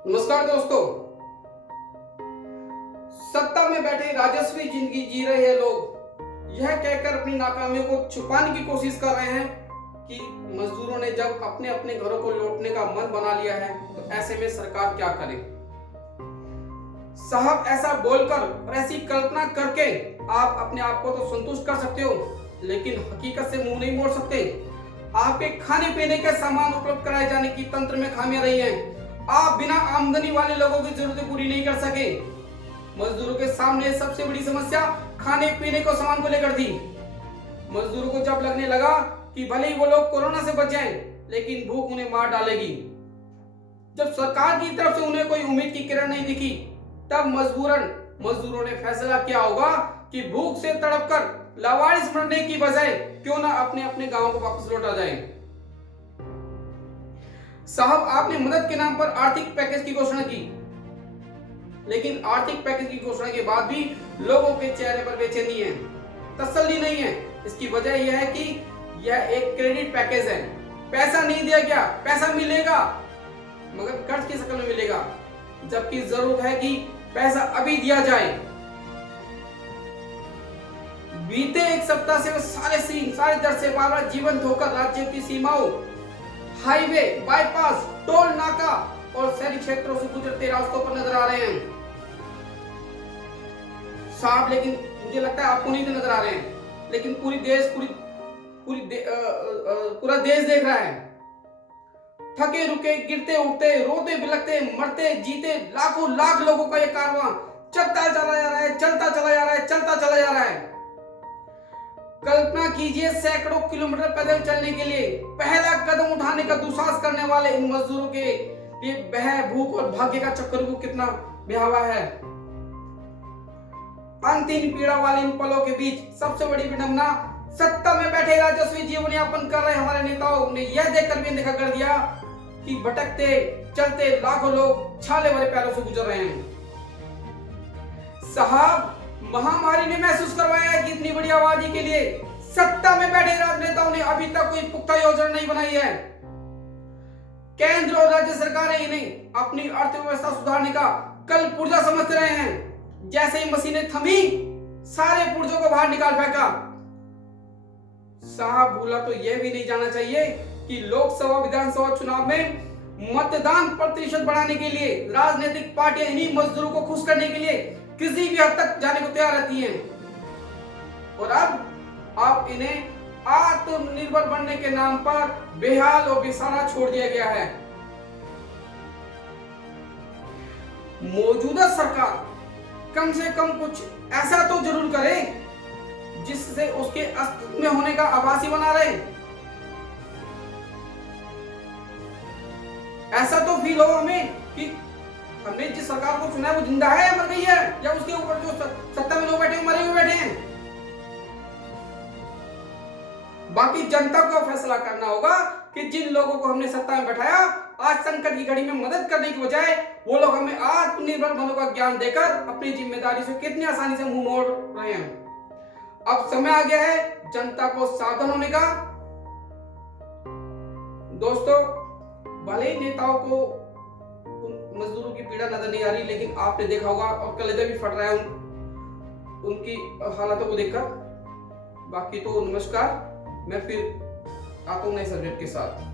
नमस्कार दोस्तों। सत्ता में बैठे राजस्वी जिंदगी जी रहे हैं लोग यह कहकर अपनी नाकामियों को छुपाने की कोशिश कर रहे हैं कि मजदूरों ने जब अपने अपने घरों को लौटने का मन बना लिया है तो ऐसे में सरकार क्या करे। साहब, ऐसा बोलकर और ऐसी कल्पना करके आप अपने आप को तो संतुष्ट कर सकते हो, लेकिन हकीकत से मुंह नहीं मोड़ सकते। आपके खाने पीने के सामान उपलब्ध कराए जाने की तंत्र में खामियां रही हैं। आप बिना आमदनी वाले लोगों की जरूरतें पूरी नहीं कर सके। मजदूरों के सामने सबसे बड़ी समस्या खाने पीने को सामान को लेकर थी। मजदूरों को जब लगने लगा कि भले ही वो लोग कोरोना से बच जाएं, लेकिन भूख उन्हें मार डालेगी, जब सरकार की तरफ से उन्हें कोई उम्मीद की किरण नहीं दिखी, तब मजबूरन मजदूरों ने फैसला किया होगा कि भूख से तड़पकर लावारिस मरने की बजाय क्यों ना अपने अपने गांव को वापस लौटा जाए। साहब, आपने मदद के नाम पर आर्थिक पैकेज की घोषणा की, लेकिन आर्थिक पैकेज की घोषणा के बाद भी लोगों के चेहरे पर बेचैनी है, तसल्ली नहीं है। इसकी वजह यह है कि यह एक क्रेडिट पैकेज है। पैसा नहीं दिया गया, पैसा मिलेगा मगर कर्ज की शक्ल में मिलेगा, जबकि जरूरत है कि पैसा अभी दिया जाए। बीते एक सप्ताह से वो सारे सीन, सारे दर से बार-बार जीवंत होकर राज्य की सीमाओं, हाईवे, बाईपास, टोल नाका और शहरी क्षेत्रों से गुजरते रास्तों पर नजर आ रहे हैं साहब। लेकिन मुझे लगता है आपको नहीं नजर आ रहे हैं, लेकिन पूरा देश देख रहा है। थके रुके, गिरते उठते, रोते बिलखते, मरते जीते लाखों लाख लोगों का यह कारवां चलता चला जा रहा है, चलता चला जा रहा है, चलता चला जा रहा है। कल्पना कीजिए, सैकड़ों किलोमीटर पैदल चलने के लिए पहला कदम उठाने का दुस्साहस करने वाले इन मजदूरों के लिए बह, भूख और भाग्य का चक्रव्यूह कितना भयावह है। अंतिम पीड़ा वाले इन पलों के बीच सबसे बड़ी विडंबना, सत्ता में बैठे राजस्वी जीवन यापन कर रहे हमारे नेताओं ने यह देखकर भी अनदेखा कर दिया कि भटकते चलते लाखों लोग छाले वाले पैरों से गुजर रहे हैं। साहब, महामारी ने महसूस करवाया है कि इतनी बड़ी आबादी के लिए सत्ता में बैठे राजनेताओं ने अभी तक कोई पुख्ता योजना नहीं बनाई है। केंद्र और राज्य सरकारें इन्हें अपनी अर्थव्यवस्था सुधारने का कल पुर्जा समझते रहे हैं। जैसे ही मशीनें थमी, सारे पुर्जों को बाहर निकाल फेंका। साहब, भूला तो यह भी नहीं जाना चाहिए कि लोकसभा विधानसभा चुनाव में मतदान प्रतिशत बढ़ाने के लिए राजनीतिक पार्टियां इन्हीं मजदूरों को खुश करने के लिए किसी भी हद तक जाने को तैयार रहती हैं। और अब आप इन्हें आत्मनिर्भर बनने के नाम पर बेहाल और बेसहारा छोड़ दिया गया है। मौजूदा सरकार कम से कम कुछ ऐसा तो जरूर करे जिससे उसके अस्तित्व में होने का आभास ही बना रहे। ऐसा तो फील हो हमें कि हमने जिस सरकार को चुना है वो जिंदा है या मर गई है, या उसके ऊपर जो सत्ता में लोग बैठे हैं मरे हुए बैठे हैं। बाकी जनता को फैसला करना होगा कि जिन लोगों को हमने सत्ता में बैठाया, आज संकट की घड़ी में मदद करने की बजाय वो लोग हमें आत्मनिर्भर बनने का ज्ञान देकर अपनी जिम्मेदारी से कितनी आसानी से मुंह मोड़ रहे हैं। अब समय आ गया है जनता को सावधान होने का। दोस्तों, भले ही नेताओं को मजदूरों की पीड़ा नजर नहीं आ रही, लेकिन आपने देखा होगा और कलेजा भी फट रहा है उनकी हालातों को देखकर। बाकी तो नमस्कार, मैं फिर आता हूं नए सब्जेक्ट के साथ।